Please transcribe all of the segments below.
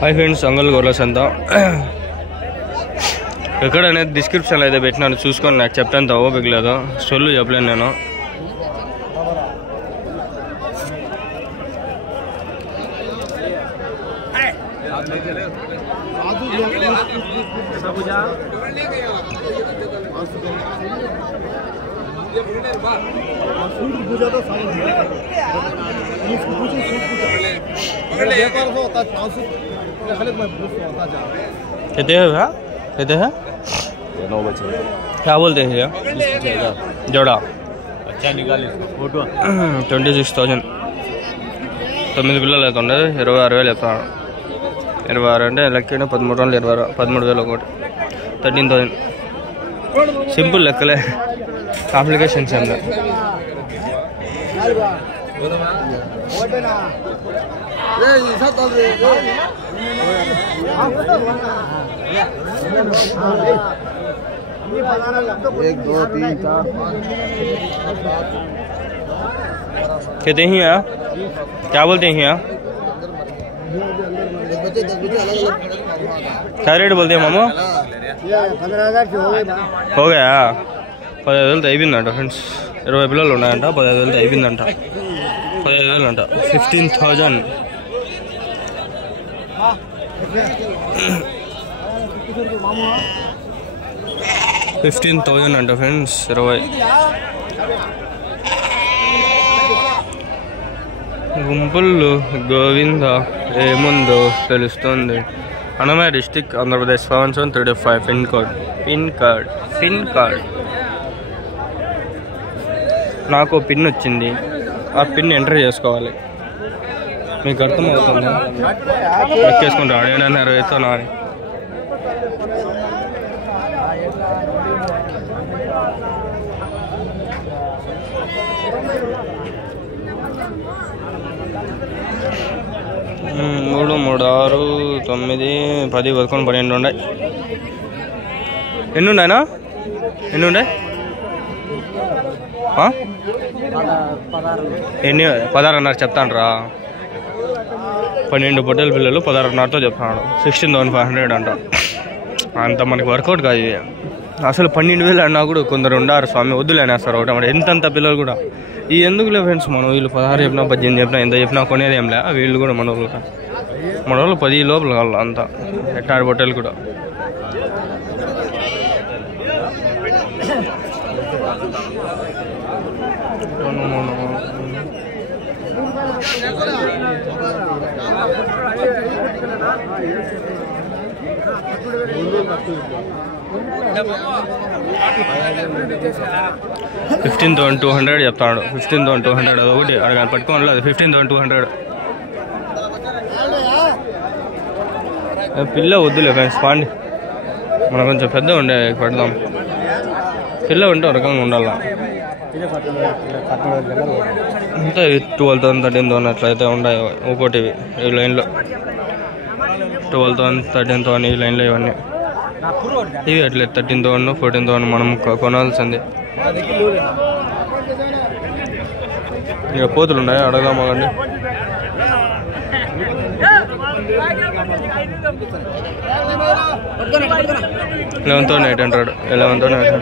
Hi friends, అంగల్ గొర్రెల సంత ఎక్కడనేది డిస్క్రిప్షన్లో అయితే పెట్టినాను, చూసుకొని నాకు చెప్పేంత ఓపిక లేదు, సొల్లు చెప్పలేను నేను. कहते हैं भैया, कहते हैं 9 बजे क्या बोलते हैं भैया? जोड़ा अच्छा निकाल इसको फोटो 26,000 9 పిల్లలు అయితే ఉండదు. 26,000 చెప్తాను. 26 అంటే లెక్క 13 రోజులు 13,000 ఒకటి 13,000. సింపుల్ లెక్కలే, కాంప్లికేషన్స్ ఏం లేదు. एक दो तीन चार कहते हैं यहाँ क्या बोलते हैं यहाँ? क्या रेट बोलते हैं मामू? 15,000 हो गया 15,000 అయిపోయిందంట ఫ్రెండ్స్. 20 పిల్లలు ఉన్నాయంట, 15,000 అయిపోయిందంట. 15,000 అంట. 15,000 15,000 అంట ఫ్రెండ్స్. 20 గుంపుల్లో గోవింద ఏముందో తెలుస్తుంది. Annamayya district, Andhra Pradesh 5735 pin code. నాకు పిన్ వచ్చింది, ఆ పిన్ ఎంటర్ చేసుకోవాలి. మీకు అర్థమవుతుంది? ఎక్కేసుకుంటాడు 760 నాని. మూడు 6 9 10 11 12 ఉన్నాయి. ఎన్ని ఉన్నాయనా? ఎన్ని ఉన్నాయి? ఎన్ని 16 అన్నారు చెప్తాను. 12 పొట్టేల పిల్లలు 16.5తో చెప్తున్నాడు. 16,500 అంట. అంత మనకి వర్కౌట్ కాదు ఇవి. అసలు 12,000 అన్నా కూడా కొందరు ఉండారు స్వామి, వద్దులే అనేస్తారు ఒకటి. మరి ఎంతంత పిల్లలు కూడా ఈ ఎందుకులే ఫ్రెండ్స్. మనం వీళ్ళు 16 చెప్పినా 18 చెప్పినా ఎంత చెప్పినా కొనేది ఏం లే. వీళ్ళు కూడా మన వాళ్ళు 10 లోపల కావాలి అంతా. ఎట్టాడు పొట్టేలు కూడా. $15,200 చెప్తాడు. 15,200 ఒకటి అడగా పట్టుకోవాలి. 15,200 పిల్ల వద్దులే ఫ్రెండ్స్, పాండి. మనం కొంచెం పెద్ద ఉండే పెడదాం. పిల్ల ఉంటే ఒక రకంగా ఉండాల. అంతా 12,000 13,000 అట్లయితే ఉన్నాయి ఒక్కోటి ఈ లైన్లో. 12,000 13,000 ఈ లైన్లో ఇవన్నీ. ఇవి అట్లే 13,000 14,000 మనం కొనాల్సింది. ఇక పోతులు ఉన్నాయి, అడగదామా అండి. 11,800 11,800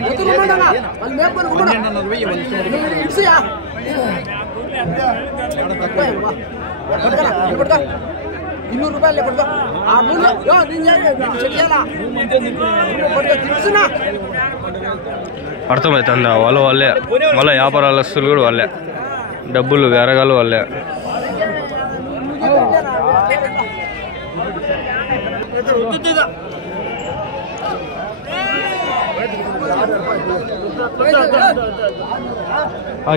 అర్థమవుతుందా? వాళ్ళే మళ్ళీ వ్యాపారాలస్తులు కూడా వాళ్ళే, డబ్బులు వేరగాలు వాళ్ళే.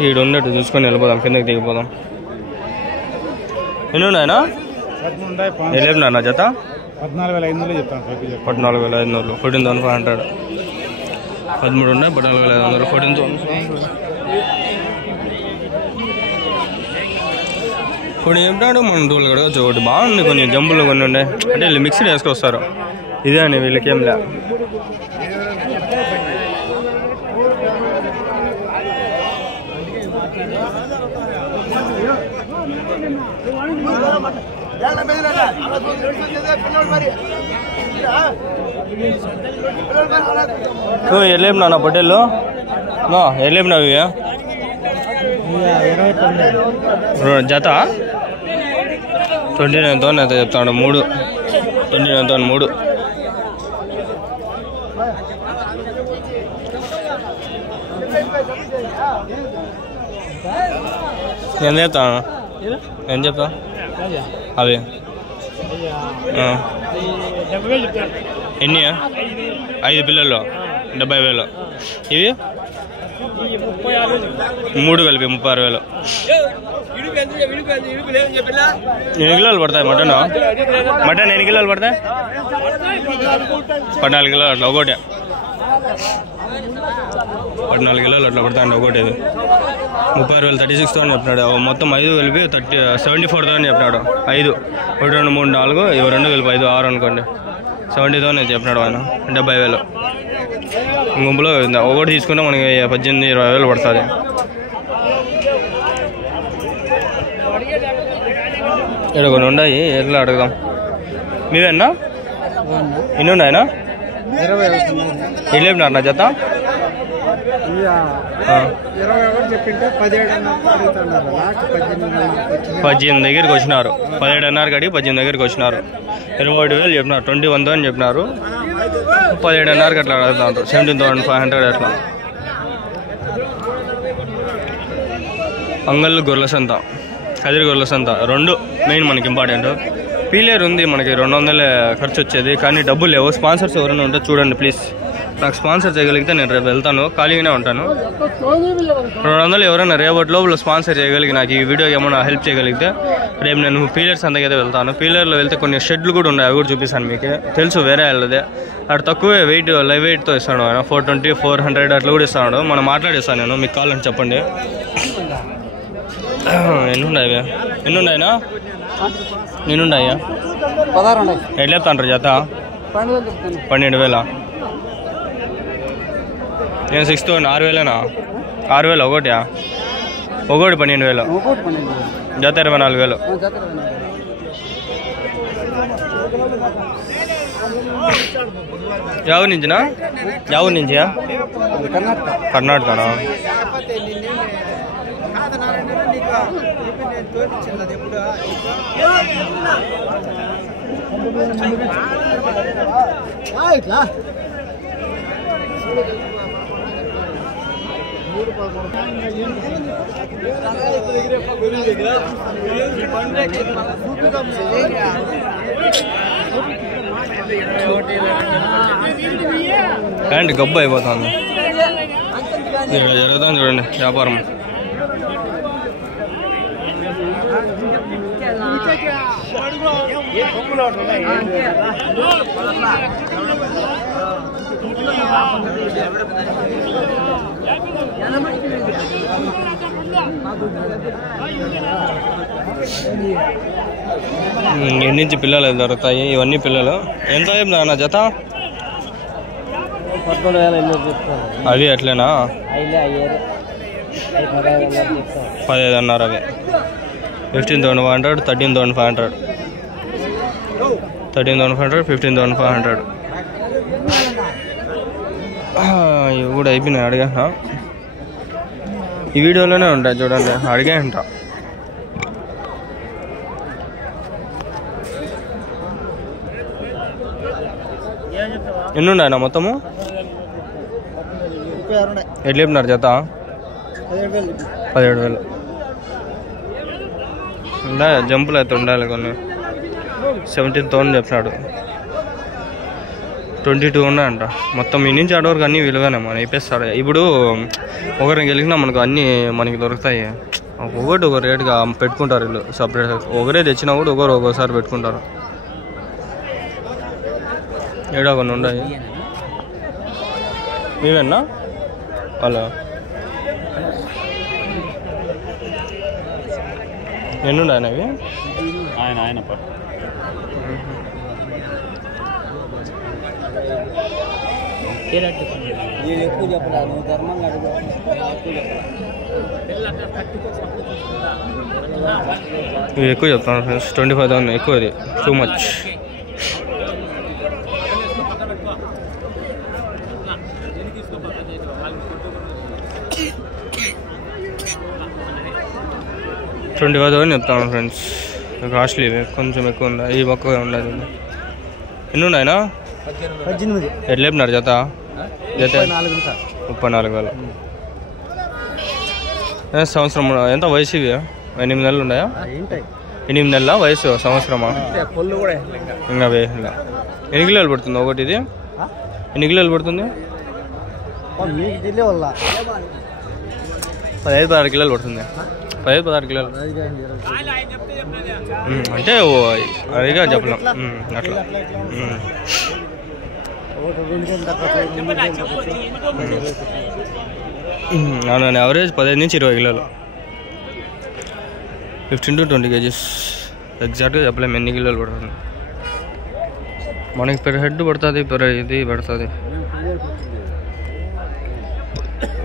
ఈడు ఉన్నట్టు చూసుకొని వెళ్ళిపోదాం, కిందకి దిగిపోదాం. ఎన్ని ఉన్నాయనా? వెళ్ళేపు నాన్న జత 14,500 చెప్తాను. 14,500 14,500 13 ఉన్నాయి. 14,500 14,000 కొన్ని చెప్పినాడు. మన డోలు కూడా ఒకటి బాగుంది, కొన్ని జంబులు కొన్ని ఉండే అంటే వీళ్ళు మిక్స్డ్ వేసుకొస్తారు. ఇదే అని వీళ్ళకేం లే. ఎల్లేపు నా పొట్టేళ్ళు ఎల్లేపు నవి జత 29,000 అయితే చెప్తాడు 3 29,000 3 ఏం చెప్తాను అవి ఎన్ని 5 పిల్లలు 70,000 ఇవి 3 కలిపి 36,000 ఎన్ని కిలోలు పడతాయి మటన్ ఎన్ని కిలోలు పడతాయి 14 కిలోలు అట్లా ఒకటి 14 కిలోలు అట్లా పడతాయండి ఒకటి 36,000 36,000 చెప్పినాడు మొత్తం 5 కలిపి 74,000 చెప్పినాడు 5 1 2 3 4 ఇవి 2 కలిపి 5 6 అనుకోండి 70,000 చెప్పినాడు ఆయన 70,000 గుంపులో ఒకటి తీసుకుంటే మనకి 18,000-20,000 పడుతుంది. ఇక్కడ కొన్ని ఉన్నాయి ఎట్లా అడుగుదాం మీవేనా ఎన్ని ఉన్నాయనా వెళ్ళేపినారు నా జత 18 దగ్గరికి వచ్చినారు 17,500 కడిగి 18 దగ్గరికి వచ్చినారు 27,000 చెప్పినారు 21,000 చెప్పినారు 17,500 అట్లా అడుగుతున్నారు 17,500 అట్లా. అంగళ్ళు గొర్రెల సంత కదిరి గొర్రెల సంత 2 మెయిన్ మనకి ఇంపార్టెంట్. పీలేరు ఉంది మనకి 200 ఖర్చు వచ్చేది కానీ డబ్బులు లేవు. స్పాన్సర్స్ ఎవరైనా ఉంటే చూడండి ప్లీజ్, నాకు స్పాన్సర్ చేయగలిగితే నేను రేపు వెళ్తాను, ఖాళీగానే ఉంటాను. 200 ఎవరైనా రేపటి లోపల స్పాన్సర్ చేయగలిగి నాకు ఈ వీడియో ఏమైనా హెల్ప్ చేయగలిగితే రేపు నేను పీలర్స్ అంతకైతే వెళ్తాను. పీలర్లో వెళ్తే కొన్ని షెడ్లు కూడా ఉన్నాయి, అవి కూడా చూపిస్తాను మీకు. తెలుసు వేరే వాళ్ళదే అక్కడ తక్కువే వెయిట్ లైవ్ వెయిట్తో ఇస్తాడు ఆయన 420 400 అట్లా కూడా ఇస్తాడు. మనం మాట్లాడిస్తాను నేను, మీకు కావాలని చెప్పండి. ఎన్నున్నాయి ఎన్నున్నాయినా ఎన్నున్నాయా 16 ఎట్లా చెప్తాను జత 12,000 నేను 6,000 6,000 6,000 ఒకటి 12,000 జత 24,000. ఎవరి నుంచినా ఎవరి నుంచి కర్ణాటకనా? ఏంటి గబ్బు అయిపోతుంది జరుగుతుంది చూడండి వ్యాపారం. ఎన్నించి పిల్లలు దొరుకుతాయి ఇవన్నీ పిల్లలు. ఎంత నా జత 14,000 అవి అట్లేనా 15 అన్నారు అవి 15,500 13,500 13,500 15,500 ఇవి కూడా అయిపోయినాయి. అడిగా ఈ వీడియోలోనే ఉంటాయి చూడండి, అడిగే ఉంటా. ఎన్ని ఉన్నాయన్నా మొత్తము? 36 ఎట్లా చెప్పినారు జత? 17,000 ఉందా? జంపులు అయితే ఉండాలి కొన్ని. 17,000 చెప్పినాడు. 22 ఉన్నాయంట మొత్తం. ఈ నుంచి ఆడ వరకు అన్నీ విలువనే మనం అయిపోతాడు. ఇప్పుడు ఒకరిని గెలిచినా మనకు అన్నీ మనకి దొరుకుతాయి. ఒకటి ఒక రేటుగా పెట్టుకుంటారు వీళ్ళు సపరేట్. ఒకరే తెచ్చినా కూడా ఒకరు ఒక్కోసారి పెట్టుకుంటారు. ఏడా కొన్ని ఉన్నాయి మీవేనా వాళ్ళ ఎన్ని ఉన్నాయి అవి? ఆయన ఎక్కువ చెప్పరా నువ్వు ధర్మంగా అడుగు ఇవి ఎక్కువ చెప్తాను ఫ్రెండ్స్ 25,000 ఎక్కువ ఇది టూ మచ్ చెప్తాను ఫ్రెండ్స్ కాస్ట్లీ ఇవి కొంచెం ఎక్కువ ఉందా ఈ ఒక్కగా ఉండదు ఎన్ని ఉన్నాయినా 18 ఎట్లా చెప్పినారు జత 34,000 సంవత్సరం ఎంత వయసు ఇవి 8 నెలలు ఉన్నాయా 8 నెలల వయసు సంవత్సరమా ఇంకా వేయాల ఎన్ని కిలోలు పడుతుంది ఒకటి ఇది ఎన్ని కిలోలు పడుతుంది 15-16 కిలోలు పడుతుంది 15-16 కిలోలు అంటే అదిగా చెప్పలేం అట్లా అవునండి యావరేజ్ 15 నుంచి 20 కిలోలు 15 to 20 kgs ఎగ్జాక్ట్గా చెప్పలేము ఎన్ని కిలోలు పడుతుంది మనకి పెర్ హెడ్ పడుతుంది పెర్ ఇది పడుతుంది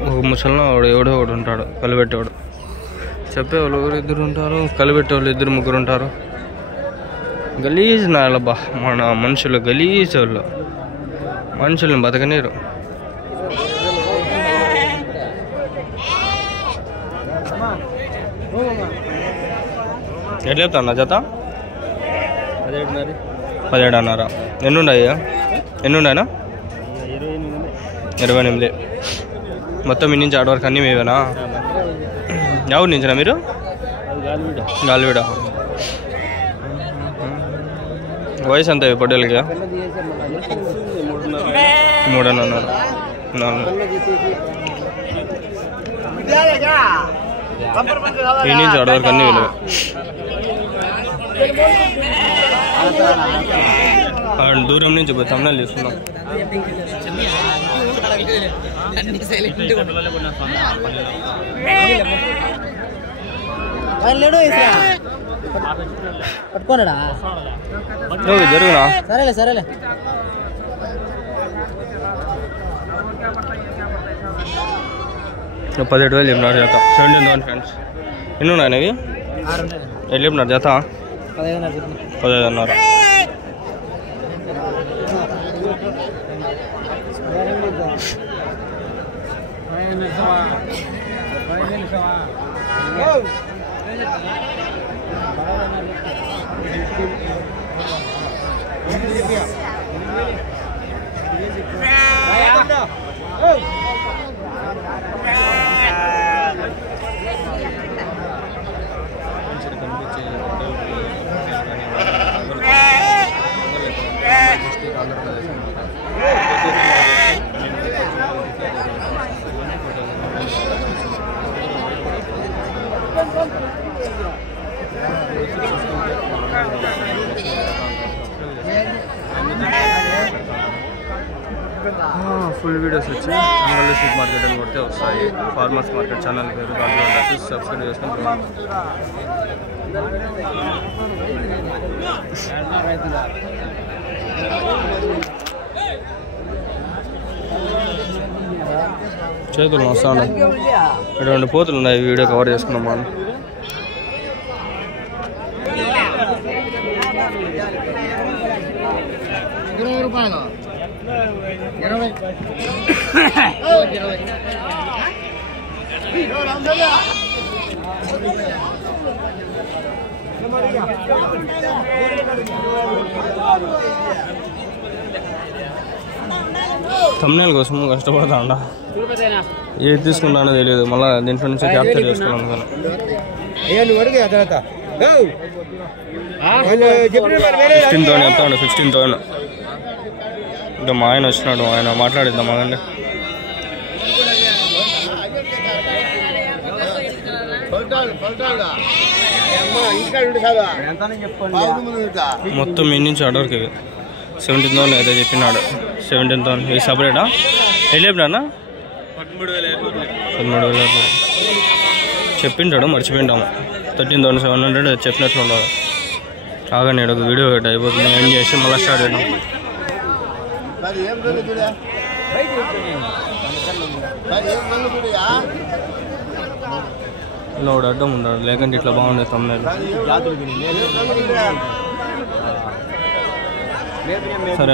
ఒక ముసలిన ఎవడో ఒకడు ఉంటాడు కలిపెట్టేవాడు చెప్పేవాళ్ళు ఇద్దరు ఉంటారు కలిపెట్టేవాళ్ళు 2-3 ఉంటారు గలీజ్ నాలబ్బా మన మనుషులు గలీజ్ వాళ్ళు మనుషుల్ని బతకనీరు ఎట్లా చెప్తా జత 17.5 ఎన్ని ఉన్నాయినా 28 మొత్తం మీ నుంచి ఆడ వరకు అన్నీ మేవేనా ఎవరు నుంచినా మీరు గాలివీడ వయసు ఎంత పొట్టేళ్ళకి 3.5 ఈ నుంచి ఆడ వరకు అన్నీ విలువ దూరం నుంచి తమిళ తీసుకున్నాం పట్టుకోనడా జరుగునా సరేలే 17,000 చెప్పినారు జత 17,000 ఫ్రెండ్స్ ఎన్ని ఉన్నాయి అవి ఎట్లా చెప్పినారు జత 15.5 ఫుల్ వీడియోస్ వచ్చి మళ్ళీ సూపర్ మార్కెట్ అని కొడితే వస్తాయి ఫార్మర్స్ మార్కెట్ ఛానల్ పేరు దాంట్లో సబ్స్క్రైబ్ చేసుకొని చేతులు వస్తాను ఇటువంటి పోతులు ఉన్నాయి వీడియో కవర్ చేసుకున్నాం మనం ₹20 thumbnail కోసం కష్టపడతా ఉండా ఏది తీసుకుంటానో తెలియదు మళ్ళీ దీంట్లో నుంచి క్యాప్చర్ చేసుకున్నాను అనుకున్నాను 15,000 చెప్తాను 15,000 ఇంకా మా ఆయన వచ్చినాడు ఆయన మాట్లాడిద్దాం మాకండి మొత్తం మీ నుంచి ఆర్డర్కి 17,000 అయితే చెప్పినాడు 17,000 ఇది సపరేటా వెళ్ళేప్పుడన్నా 13,000 చెప్పింటాడు మర్చిపోయింటాము 13,700 చెప్పినట్లు ఉండదు కాగా నేను ఒక వీడియో అయిపోతుంది ఎండ్ చేసి మళ్ళీ స్టార్ట్ చేద్దాం ఇలా ఒకటి అడ్డం ఉండడు, లేకంటే ఇట్లా బాగుండే తమ్ముళ్ళు. సరే